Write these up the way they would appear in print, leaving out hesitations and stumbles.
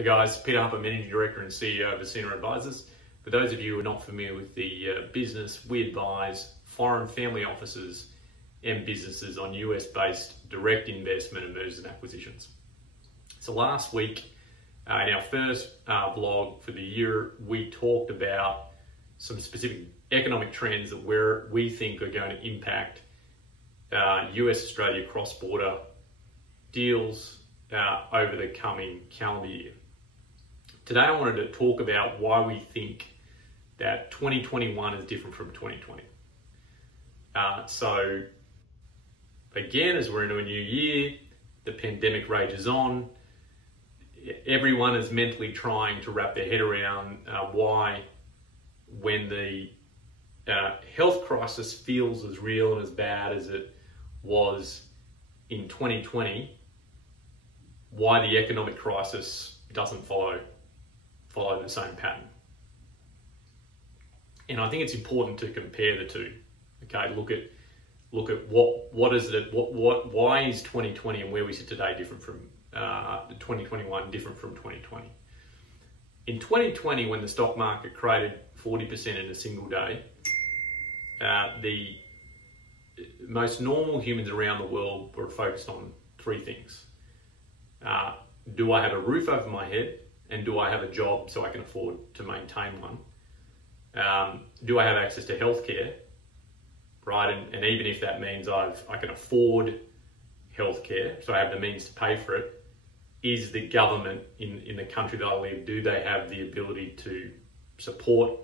Hey guys, Peter Harper, Managing Director and CEO of Asena Advisors. For those of you who are not familiar with the business, we advise foreign family offices and businesses on US-based direct investment and mergers and acquisitions. So last week, in our first vlog for the year, we talked about some specific economic trends that we think are going to impact US-Australia cross-border deals over the coming calendar year. Today I wanted to talk about why we think that 2021 is different from 2020. So again, as we're into a new year, the pandemic rages on. Everyone is mentally trying to wrap their head around why, when the health crisis feels as real and as bad as it was in 2020, why the economic crisis doesn't follow the same pattern. And I think it's important to compare the two. Okay, look at what is it, why is 2020 and where we sit today different from 2021, different from 2020. In 2020, when the stock market created 40% in a single day, the most normal humans around the world were focused on three things. Do I have a roof over my head? And do I have a job so I can afford to maintain one? Do I have access to healthcare? Right, and even if that means I can afford healthcare, so I have the means to pay for it, is the government in the country that I live, do they have the ability to support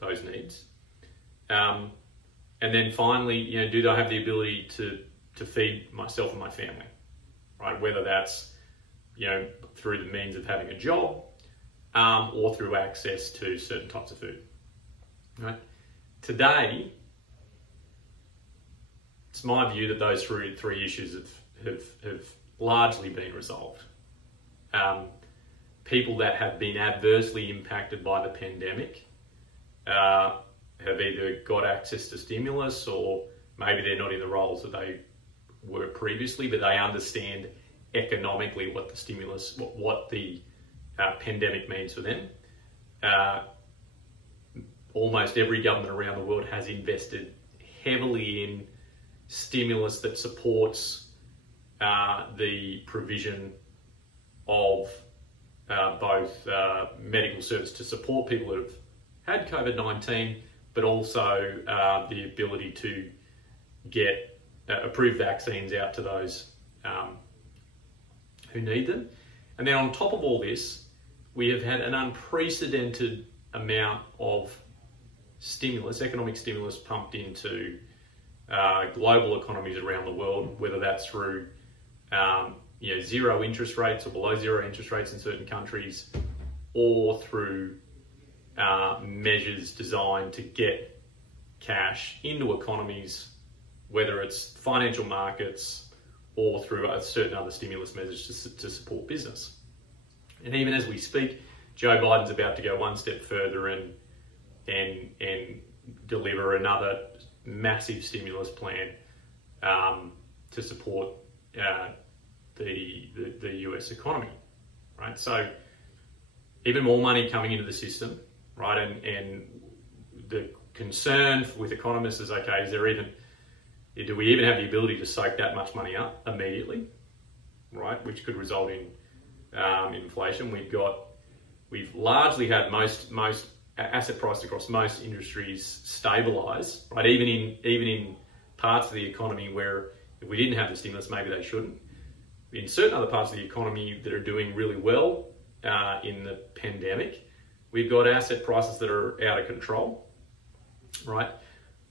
those needs? And then finally, do they have the ability to feed myself and my family? Right, whether that's through the means of having a job or through access to certain types of food. Right? Today, it's my view that those three issues have largely been resolved. People that have been adversely impacted by the pandemic have either got access to stimulus, or maybe they're not in the roles that they were previously, but they understand economically what the stimulus, what the pandemic means for them. Almost every government around the world has invested heavily in stimulus that supports the provision of both medical service to support people who have had COVID-19, but also the ability to get approved vaccines out to those who need them. And then on top of all this, we have had an unprecedented amount of stimulus, economic stimulus, pumped into global economies around the world, whether that's through zero interest rates or below zero interest rates in certain countries, or through measures designed to get cash into economies, whether it's financial markets or through certain other stimulus measures to support business. And even as we speak, Joe Biden's about to go one step further and deliver another massive stimulus plan to support the US economy, right? So even more money coming into the system, right? And the concern with economists is, okay, do we even have the ability to soak that much money up immediately, right? Which could result in inflation. We've largely had most asset prices across most industries stabilize, right? Even in parts of the economy where if we didn't have the stimulus, maybe they shouldn't. In certain other parts of the economy that are doing really well in the pandemic, we've got asset prices that are out of control, right?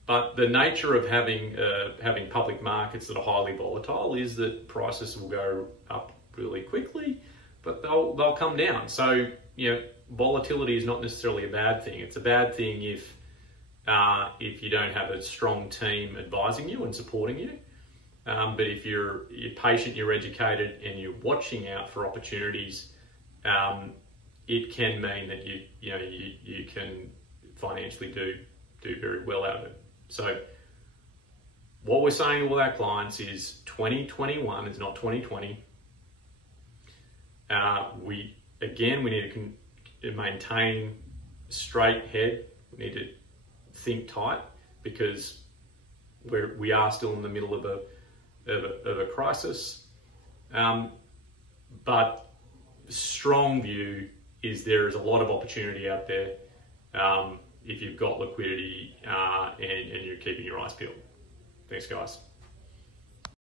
But the nature of having public markets that are highly volatile is that prices will go up really quickly, but they'll come down. So volatility is not necessarily a bad thing. It's a bad thing if you don't have a strong team advising you and supporting you. But if you're patient, you're educated, and you're watching out for opportunities, it can mean that you can financially do very well out of it. So what we're saying to all our clients is 2021 is not 2020. again, we need to maintain a straight head. We need to think tight, because we are still in the middle of a crisis. But strong view is there is a lot of opportunity out there if you've got liquidity and you're keeping your eyes peeled. Thanks, guys.